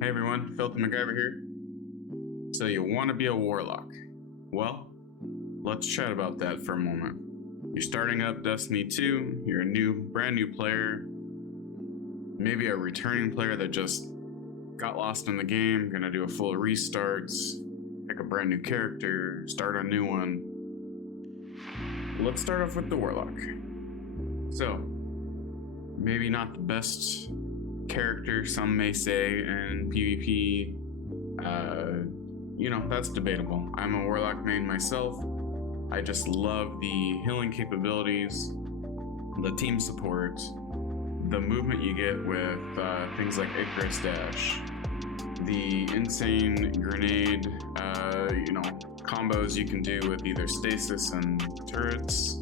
Hey everyone, FilthyMacGyver here. So you want to be a Warlock? Well, let's chat about that for a moment. You're starting up Destiny 2, you're a brand new player, maybe a returning player that just got lost in the game, gonna do a full restart, pick a brand new character, start a new one. Let's start off with the Warlock. So, maybe not the best character, some may say, in PvP. That's debatable. I'm a Warlock main myself. I just love the healing capabilities, the team support, the movement you get with things like Icarus Dash, the insane grenade, combos you can do with either stasis and turrets,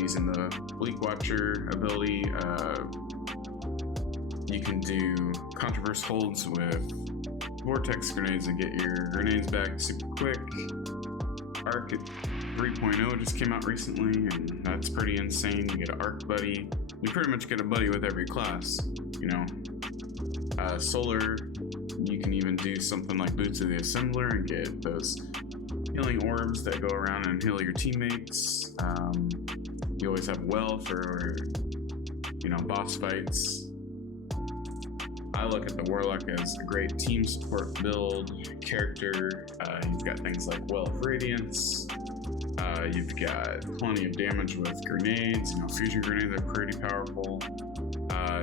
using the Bleak Watcher ability. You can do controverse holds with vortex grenades that get your grenades back super quick. Arc 3.0 just came out recently, and that's pretty insane. You get an arc buddy. You pretty much get a buddy with every class, Solar, you can even do something like Boots of the Assembler and get those healing orbs that go around and heal your teammates. You always have Well for, boss fights. I look at the Warlock as a great team support build character. You've got things like Well of Radiance. You've got plenty of damage with grenades. Fusion grenades are pretty powerful.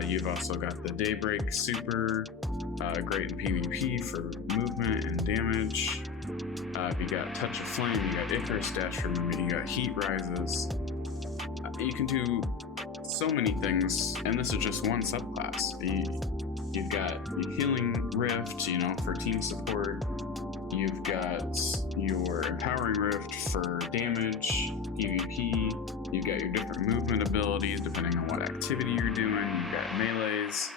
You've also got the Daybreak Super, great in PvP for movement and damage. You got Touch of Flame, you got Icarus Dash, remember, you got Heat Rises. You can do so many things, and this is just one subclass. You've got your Healing Rift, for team support. You've got your Empowering Rift for damage, PvP. You've got your different movement abilities depending on what activity you're doing. You've got melees.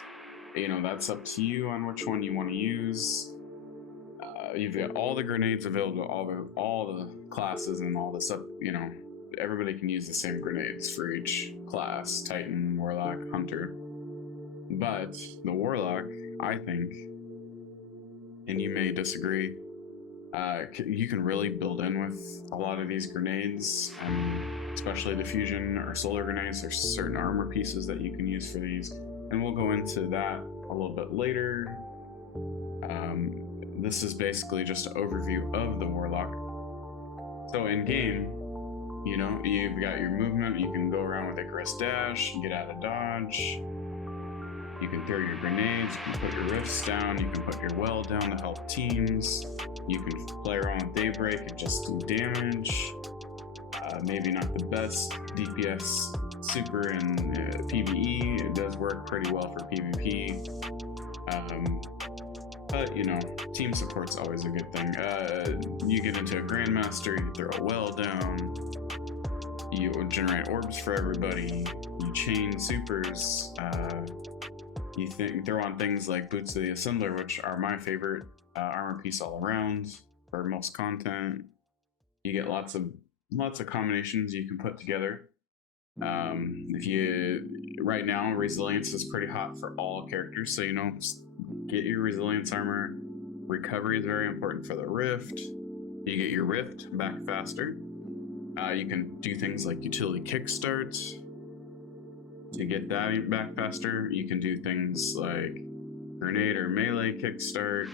That's up to you on which one you want to use. You've got all the grenades available to all the classes and all the stuff. Everybody can use the same grenades for each class: Titan, Warlock, Hunter. But the Warlock, I think, and you may disagree, you can really build in with a lot of these grenades, especially the fusion or solar grenades. There's certain armor pieces that you can use for these, and we'll go into that a little bit later. This is basically just an overview of the Warlock. So in game, you've got your movement. You can go around with Icarus Dash, get out of dodge. You can throw your grenades, you can put your rifts down, you can put your well down to help teams. You can play around with Daybreak and just do damage. Maybe not the best DPS super in PvE. It does work pretty well for PvP. But team support's always a good thing. You get into a Grandmaster, you throw a well down, you generate orbs for everybody, you chain supers. You throw on things like Boots of the Assembler, which are my favorite armor piece all around for most content. You get lots of combinations you can put together. Right now, resilience is pretty hot for all characters, so get your resilience armor. Recovery is very important for the Rift. You get your Rift back faster. You can do things like utility kickstart to get that back faster. You can do things like grenade or melee kickstart,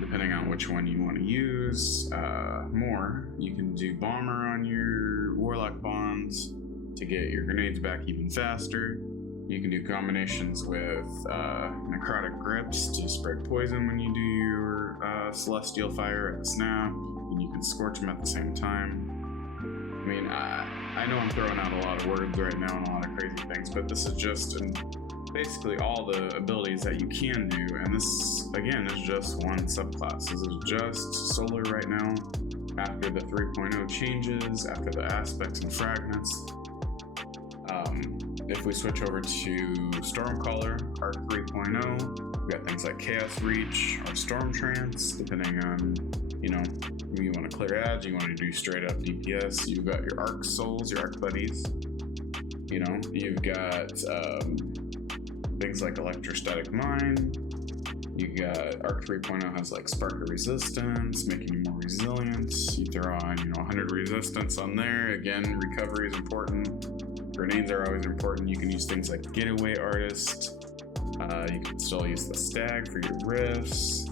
depending on which one you want to use. You can do bomber on your Warlock bonds to get your grenades back even faster. You can do combinations with necrotic grips to spread poison when you do your celestial fire at the snap, and you can scorch them at the same time. I know I'm throwing out a lot of words right now and a lot of crazy things, but this is just basically all the abilities that you can do, and this, again, is just one subclass. This is just Solar right now. After the 3.0 changes, after the aspects and fragments, if we switch over to Stormcaller, Arc 3.0, we've got things like Chaos Reach or Storm Trance, depending on, you want to clear ads, you want to do straight up DPS. You've got your Arc Souls, your Arc Buddies. You've got things like Electrostatic Mine. You got Arc 3.0 has like Spark of Resistance, making you more resilient. You throw on, 100 resistance on there. Again, recovery is important. Grenades are always important. You can use things like Getaway Artist. You can still use the Stag for your rifts.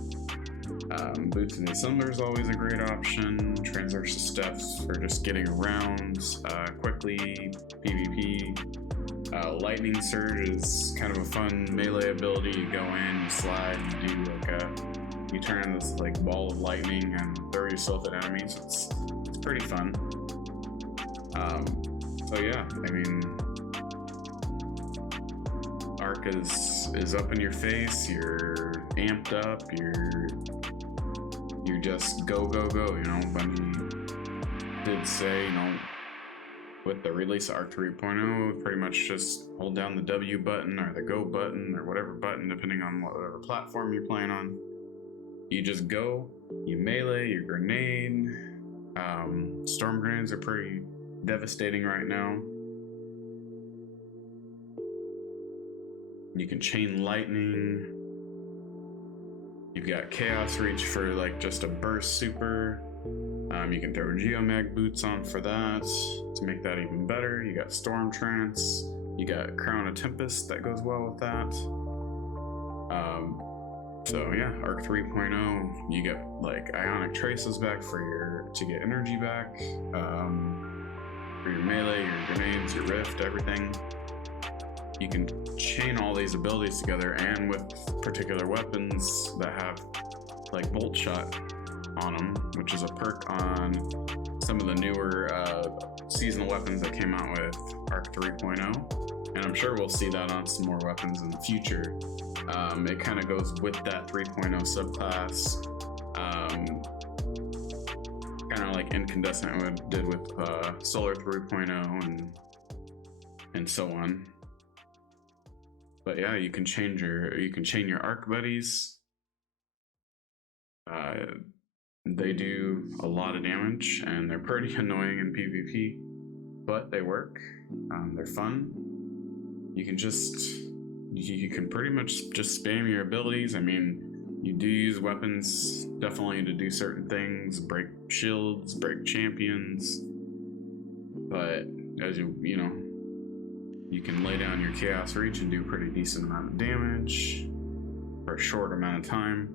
Boots and the Assembler is always a great option. Transversal Steps for just getting around quickly. PvP. Lightning Surge is kind of a fun melee ability. You go in, you slide, you do you turn this like ball of lightning and throw yourself at enemies. It's pretty fun. So yeah, I mean, Arc is up in your face. You're amped up. You're just go. Bungie did say, with the release of Arc 3.0, pretty much just hold down the W button or the go button or whatever button, depending on whatever platform you're playing on. You just go, you melee your grenade. Storm grenades are pretty devastating right now. You can chain lightning. You've got Chaos Reach for like just a burst super. You can throw Geomag boots on for that to make that even better. You got Storm Trance. You got Crown of Tempest that goes well with that. So yeah, Arc 3.0, you get like Ionic Traces back to get energy back. For your melee, your grenades, your rift, everything. You can chain all these abilities together, and with particular weapons that have like Bolt Shot on them, which is a perk on some of the newer seasonal weapons that came out with Arc 3.0, and I'm sure we'll see that on some more weapons in the future. It kind of goes with that 3.0 subclass, kind of like Incandescent did with Solar 3.0 and so on. But yeah, you can chain your Arc buddies. They do a lot of damage, and they're pretty annoying in PvP, but they work. They're fun. You can pretty much just spam your abilities. I mean, you do use weapons definitely to do certain things, break shields, break champions, but as you can lay down your Chaos Reach and do a pretty decent amount of damage for a short amount of time.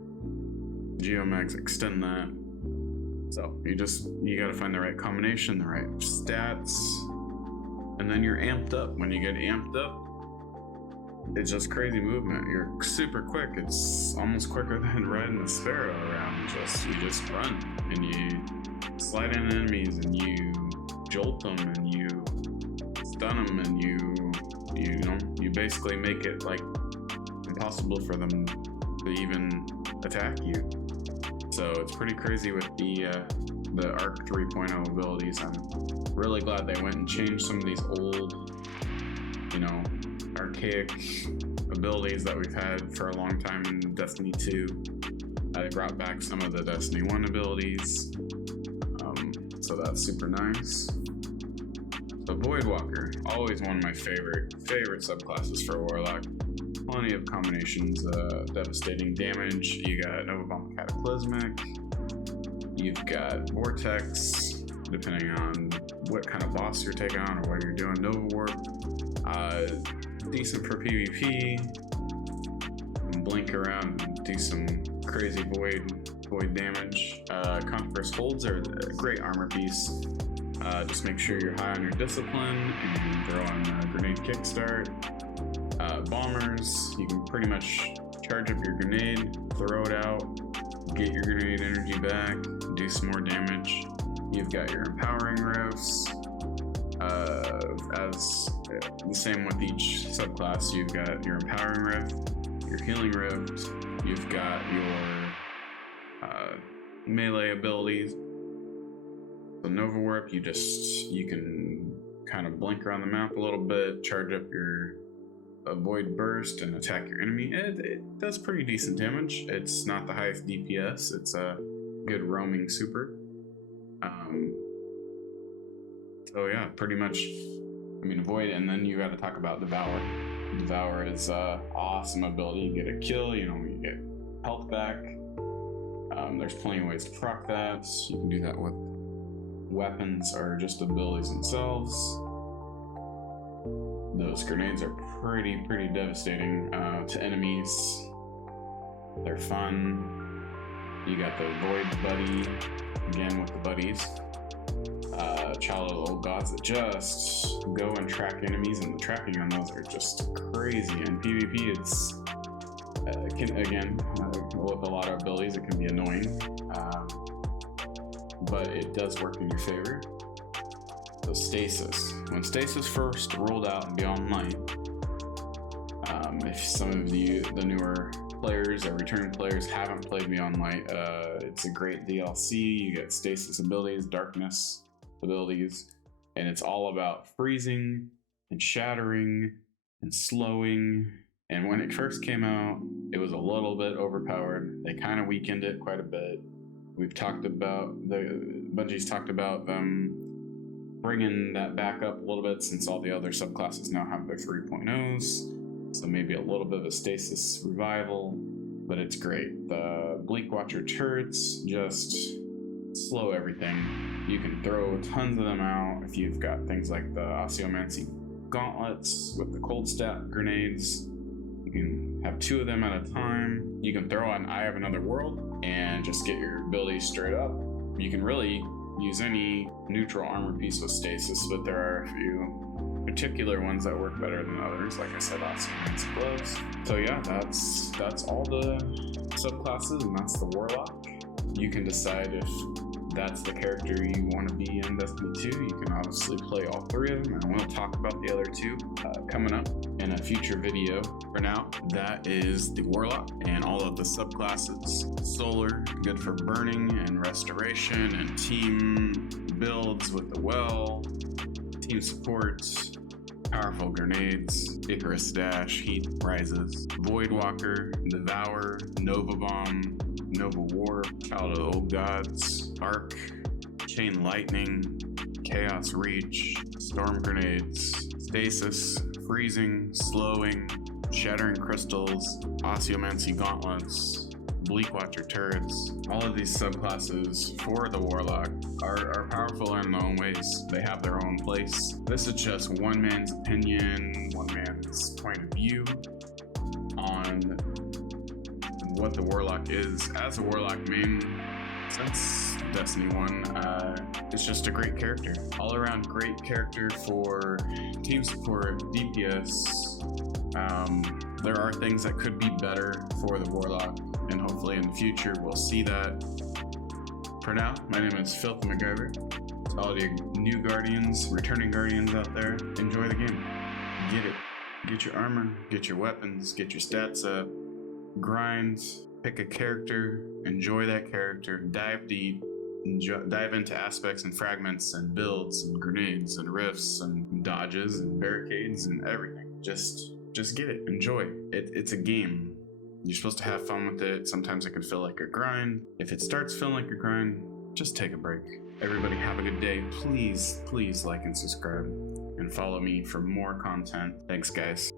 Geomags extend that. So you gotta find the right combination, the right stats, and then you're amped up. When you get amped up, it's just crazy movement. You're super quick. It's almost quicker than riding the Sparrow around. You just run and you slide in enemies and you jolt them and you stun them and you basically make it like impossible for them to even attack you. So it's pretty crazy with the Arc 3.0 abilities. I'm really glad they went and changed some of these old, archaic abilities that we've had for a long time in Destiny 2. They brought back some of the Destiny 1 abilities, so that's super nice. So Voidwalker, always one of my favorite subclasses for Warlock. Plenty of combinations, devastating damage. You got Nova Bomb Cataclysmic. You've got Vortex, depending on what kind of boss you're taking on or what you're doing. Nova Warp, decent for PvP. Blink around and do some crazy void damage. Conqueror's Holds are a great armor piece. Just make sure you're high on your discipline and throw on Grenade Kickstart. Bombers, you can pretty much charge up your grenade, throw it out, get your grenade energy back, do some more damage. You've got your empowering rifts. As the same with each subclass, you've got your empowering rift, your healing rift, you've got your melee abilities. The Nova Warp, you can kind of blink around the map a little bit, charge up your Void Burst and attack your enemy. It does pretty decent damage. It's not the highest DPS. It's a good roaming super. So yeah, pretty much. Void, and then you got to talk about Devour. Devour is awesome ability. You get a kill. You get There's plenty of ways to proc that. You can do that with weapons or just abilities themselves. Those grenades are pretty devastating to enemies. They're fun. You got the Void Buddy, again with the buddies. Child of the Old Gods that just go and track enemies, and the tracking on those are just crazy. And PvP, it's with a lot of abilities, it can be annoying, but it does work in your favor. So Stasis. When Stasis first rolled out in Beyond Light, if some of you, the newer players or returning players, haven't played Beyond Light, it's a great DLC. You get Stasis abilities, Darkness abilities, and it's all about freezing and shattering and slowing. And when it first came out, it was a little bit overpowered. They kind of weakened it quite a bit. We've talked about, Bungie's talked about them bringing that back up a little bit since all the other subclasses now have their 3.0s. So maybe a little bit of a Stasis revival, but it's great. The Bleak Watcher turrets just slow everything. You can throw tons of them out if you've got things like the Osteomancy gauntlets with the cold stat grenades. You can have 2 of them at a time. You can throw an Eye of Another World and just get your abilities straight up. You can really use any neutral armor piece with Stasis, but there are a few particular ones that work better than others. Like I said, Osteomancy gloves. So yeah, that's all the subclasses, and that's the Warlock. You can decide if that's the character you want to be in Destiny 2. You can obviously play all 3 of them, and we'll talk about the other 2 coming up in a future video. For now, that is the Warlock and all of the subclasses. Solar, good for burning and restoration and team builds with the well, team support, powerful grenades, Icarus Dash, Heat Rises, Voidwalker, Devour, Nova Bomb, Nova War, Child of the Old Gods, Arc, Chain Lightning, Chaos Reach, Storm Grenades, Stasis, Freezing, Slowing, Shattering Crystals, Osteomancy Gauntlets, Bleak Watcher turrets. All of these subclasses for the Warlock are powerful in their own ways. They have their own place. This is just one man's opinion, one man's point of view on what the Warlock is. As a Warlock main since Destiny 1, it's just a great character. All around great character for team support, DPS. There are things that could be better for the Warlock, and hopefully in the future we'll see that. For now, my name is FilthyMacGyver. To all you new Guardians, returning Guardians out there, enjoy the game. Get it. Get your armor, get your weapons, get your stats up, grind, pick a character, enjoy that character, dive deep, dive into aspects and fragments and builds and grenades and rifts and dodges and barricades and everything. Just get it, enjoy it. It's a game. You're supposed to have fun with it. Sometimes it can feel like a grind. If it starts feeling like a grind, just take a break. Everybody have a good day. Please like and subscribe and follow me for more content. Thanks, guys.